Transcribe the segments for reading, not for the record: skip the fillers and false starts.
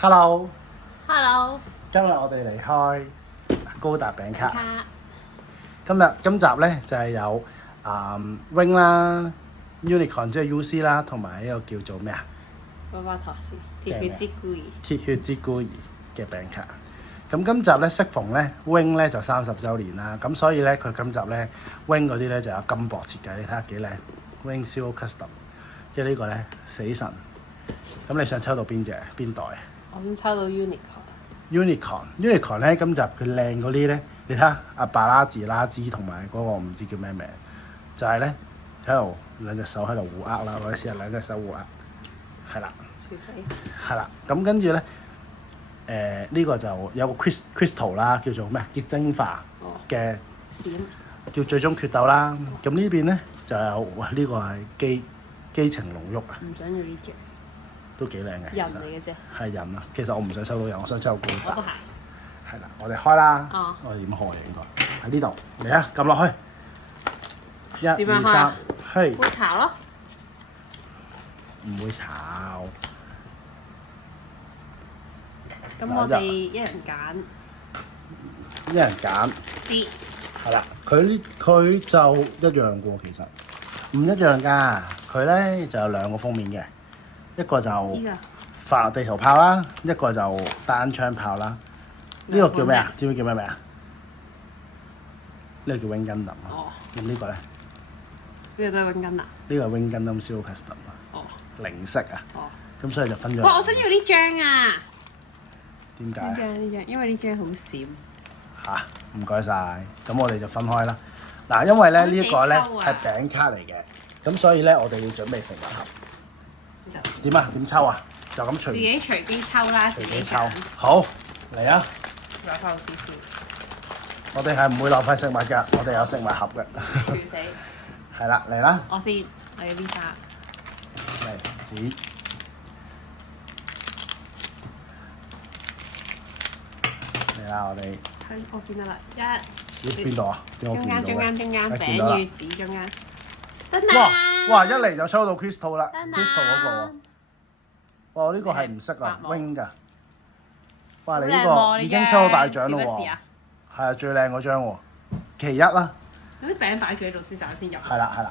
Hello， Hello，今日我哋嚟開高達餅卡。今集咧就係有Wing 啦、Unicorn 即係 UC 啦，同埋呢個叫做咩啊？巴巴托斯鐵血之孤兒。鐵血之孤兒嘅餅卡。咁今集咧適逢咧 Wing 咧就30週年啦，咁所以咧佢今集咧 Wing 嗰啲咧就有金箔設計，你睇下幾靚 Wing Zero Custom。即係呢個咧死神。咁你想抽到邊代？我想抽到 Unicorn 咧，今集佢靚嗰啲咧，你睇下阿巴拉茲拉茲同埋嗰個唔知叫咩名，就係咧喺度兩隻手喺度互握啦，我哋試下兩隻手互握，係啦，笑死！係啦，咁跟住咧呢個就有個 crystal 啦，叫做咩結晶化嘅閃叫最終決鬥啦。咁呢邊咧就有哇呢個係基情濃郁啊，唔想要呢隻都幾靚嘅，人嚟嘅啫。係人啊，其實我唔想收到人，我想抽到高達。我都係。係啦，我哋開啦。哦。我哋點開啊？應該喺呢度嚟啊！撳落去，點樣開啊？係會炒咯。唔會炒。咁我哋一人揀啲。係啦，佢就一樣嘅喎，其實唔一樣㗎。佢咧就有兩個封面嘅，一個就法國地圖炮啦，一個就單槍炮啦。呢個叫咩啊？知唔知叫咩名啊？呢個叫 Wing Gundam 啊。哦。咁呢個咧？呢個都係 Wing Gundam。呢個係 Wing Gundam Zero Custom 啊。哦。零色啊。哦。咁所以就分咗。哇！我想要呢張啊。點解？呢張，因為呢張好閃。嚇，唔該晒。咁我哋就分開啦。嗱，因為咧呢一個咧係餅卡嚟嘅，咁所以咧我哋要準備食物盒。點啊？點抽啊？就咁自己隨機抽啦，隨機抽。好，嚟啊！攞翻啲先。我哋係唔會浪費食物㗎，我哋有食物盒嘅。笑死！係啦，嚟啦！我先，我要啲沙。嚟紙。嚟啦，我哋。我見到啦，邊度啊？中間，餅與紙中間。哇！一嚟就抽到 Crystal 啦 ，Crystal 嗰個喎。哇！呢個係唔識啊 ，Wing 㗎。哇！你呢個已經抽到大獎咯喎。係啊，最靚嗰張喎，其一啦。有啲餅擺住喺度先，先入。係啦。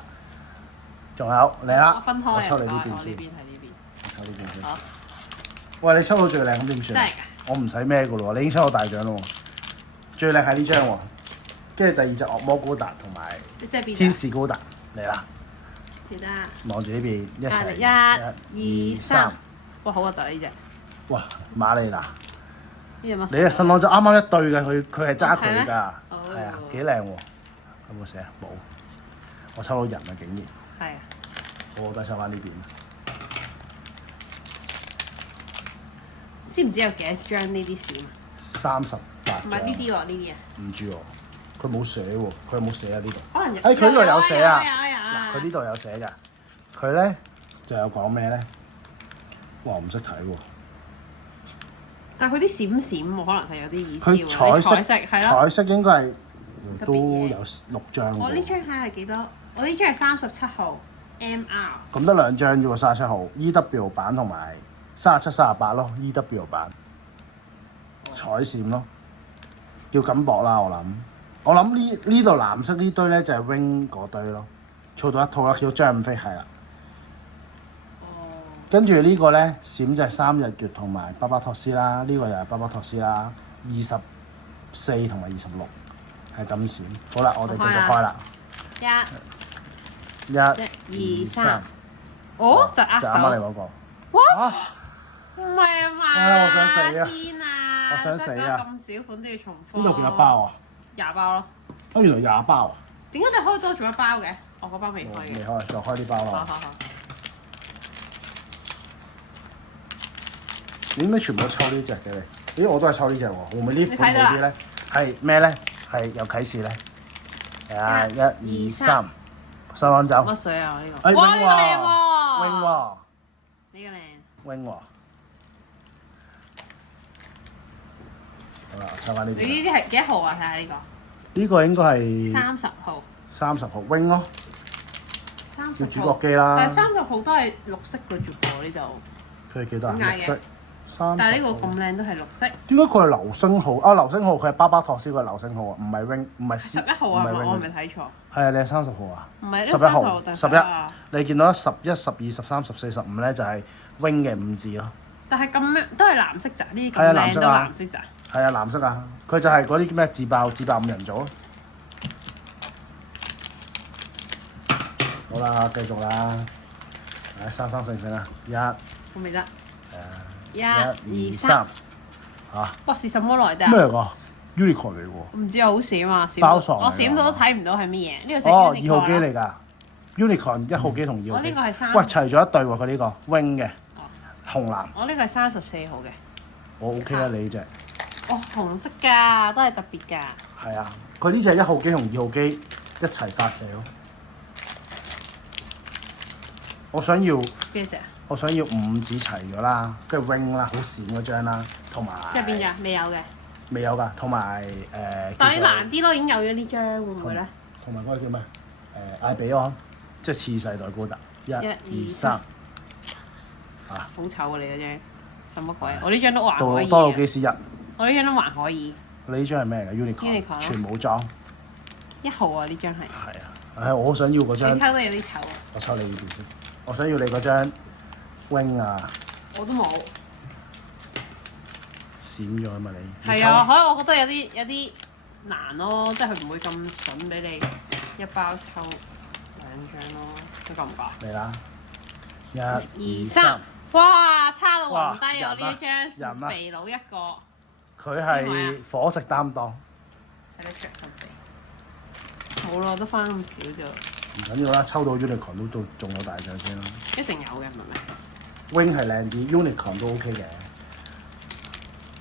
仲有嚟啦！我分開。我抽你呢邊先。呢邊係呢邊。抽呢邊先。好。喂，你抽到最靚咁點算？真係㗎。我唔使咩㗎咯喎，你已經抽到大獎咯喎。最靚係呢張喎，跟住第二隻惡魔高達同埋天使高達嚟啦。記得。望住呢邊一齊。1、2、3。哇！好核突啊呢隻。哇！瑪麗娜。你嘅新郎就啱啱一對嘅，佢係揸佢㗎，係啊，幾靚喎！有冇寫啊？冇。我抽到人啊，竟然。係啊。我都係抽翻呢邊。知唔知有幾多張呢啲閃？38張。唔係呢啲喎，呢啲啊。唔知喎，佢冇寫喎，佢有冇寫啊呢度？可能有。佢呢度有寫啊。嗱，佢呢度有寫㗎。佢咧就有講咩咧？哇！唔識睇喎。但係佢啲閃閃喎，可能係有啲意思喎。佢彩色係咯。彩色應該係都有6張。我呢張睇係幾多？我呢張係37號 MR。咁得2張啫喎，37號 EW 版同埋37、38咯 ，EW 版彩閃咯，叫金箔啦我諗。我諗呢度藍色呢堆咧就係 Wing 嗰堆咯，儲到一套啦，叫張五飛係啦。跟住呢個咧閃就係3日月同埋巴巴托斯啦，呢個又係巴巴托斯啦，24同埋26係金閃。好啦，我哋繼續開啦。1、2、3。哦，就握手。就啱啱你嗰個。哇！唔係啊嘛。我想死啊！我想死啊！咁少款都要重複。呢度幾多包啊？20包咯。原來20包啊！點解你開多咗一包嘅？我嗰包未開嘅。未開，再開啲包啦。好。你點解全部都抽呢隻嘅你？咦，我都係抽呢隻喎。會唔會呢款好啲咧？係咩咧？係有啟示咧。係啊，1、2、3，收攬走。乜水啊？呢個。哇！呢個靚喎。Wing 喎。呢個靚。Wing 喎。好啦，抽翻呢邊。你呢啲係幾多號啊？睇下呢個。呢個應該係30號。30號 Wing 咯。30叫主角機啦。但係30號都係綠色嘅啫喎，呢度。佢係幾多啊？綠色。30但係呢個咁靚都係綠色。點解佢係流星號？啊，流星號佢係巴巴托斯，佢係流星號啊，唔係 wing，唔係11號啊，唔係我係 wing。咪睇錯？係啊，你係30號啊？唔係11號、號11，你見到11、12、13、14、15咧就係 wing 嘅5字咯。但係咁樣都係藍色咋？呢啲係啊，咁靚都藍色啊藍色咋？係啊，藍色啊，佢就係嗰啲咩自爆5人組咯。好啦，繼續啦，嚟生性性啊，我未得。1、2、2、3 3。嚇哇！是什麼來的？咩嚟㗎？Unicorn 嚟喎。唔知啊，好閃啊！閃包床嚟㗎我閃到都睇唔到係乜嘢。呢個哦，係2號機嚟㗎，Unicorn 1號機同2號機。我呢個係3。喂，齊咗一對喎，佢呢個 wing 嘅紅藍。我呢個係34號嘅。我 OK 啊，你呢隻。哦，紅色㗎，都係特別㗎。係啊，佢呢隻1號機同2號機一齊發射咯。我想要邊隻啊？ 5指齊咗啦，跟住 wing 啦，好閃嗰張啦，同埋即係邊隻？未有嘅。未有㗎，同埋但係難啲咯，已經有咗呢張，會唔會咧？同埋嗰個叫咩？艾比安，即係次世代高達。1、2、3。啊！好醜啊！你嗰張，什麼鬼？我呢張都還可以。多魯基斯1。我呢張都還可以。你呢張係咩嚟㗎 Unicorn 全武裝。1號啊！呢張係。係啊，我想要嗰張。你抽得有啲醜啊！我抽你呢邊先。我想要你嗰張 wing 啊！我都冇。閃咗啊嘛你。係啊，可能我覺得有啲難咯，即係佢唔會咁筍俾你一包抽2張咯，你覺唔覺？嚟啦！1、2、3。3。哇！差到暈低我哇呢人張啊肥佬一個。佢係伙食擔當。睇得着咁肥。冇啦，得翻咁少啫。唔緊要啦，抽到 unicorn 都中咗大獎先啦。一定有嘅，係咪？ wing 係靚啲 ，unicorn 都 OK 嘅。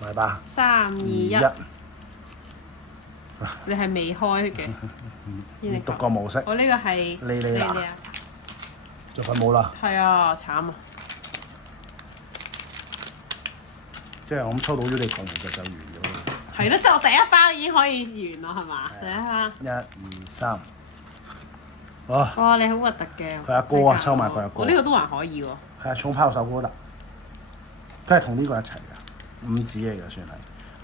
嚟吧。 3、2、1。你係未開嘅。你讀個模式。我呢個係莉娜。就快冇啦。係啊，慘啊！即係我咁抽到 unicorn 其實就完咗啦。係咯，即係我第一包已經可以完啦，係嘛？第一包。1、2、3。哇！哇！你好核突嘅。佢阿哥啊，抽埋佢阿哥。我呢個都還可以喎。係啊，重炮手高達，都係同呢個一齊㗎，5指嚟㗎算係。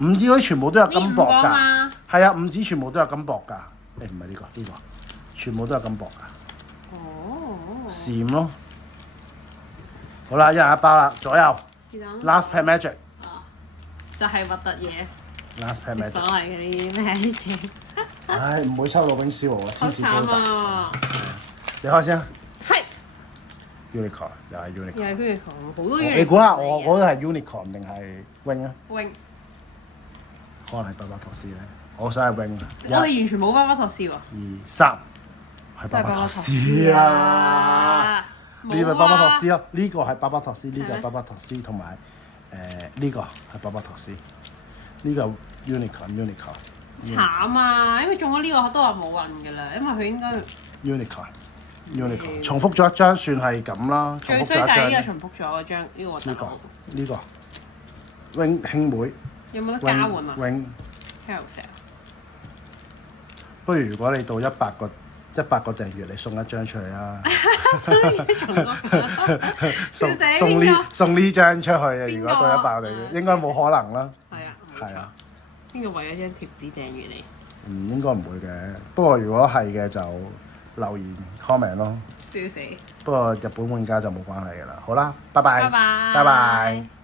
5指嗰啲全部都有金箔㗎。係啊，5指全部都有金箔㗎。唔係呢個，全部都有金箔㗎。哦。閃咯。好啦，一人一包啦，左右。Last pack magic。就係核突嘢。Last pack magic。所謂嗰啲咩嘢？唉，唔會抽到冰燒喎，好天使高達。慘啊！你開先啊。係。Unicorn 又係 unicorn。又係 unicorn，好多 unicorn。你估下我嗰個係 unicorn 定係 wing 啊？ wing。可能係巴巴托斯咧，我想係 wing 啊。我哋完全冇巴巴托斯喎。2、3，係巴巴托斯啊！呢個係巴巴托斯咯，呢個係巴巴托斯，呢個係巴巴托斯，同埋呢個係巴巴托斯，呢個 unicorn。慘啊！因為中咗呢個都話冇運㗎啦，因為佢應該 unicorn 重複咗一張算係咁啦，重複最衰就係呢個咗重複咗嗰張呢個核突。呢個 wing 兄妹有冇得交換啊 ？wing ？Carousel。不如如果你到100個訂閱，你送一張出去啦。送呢張出去啊！如果到100個訂閱，應該冇可能啦。係啊。邊個為咗張貼紙訂閱你？應該唔會嘅。不過如果係嘅就留言 comment 咯。笑死！不過日本玩家就冇關係㗎啦。好啦，拜拜。拜拜。拜拜。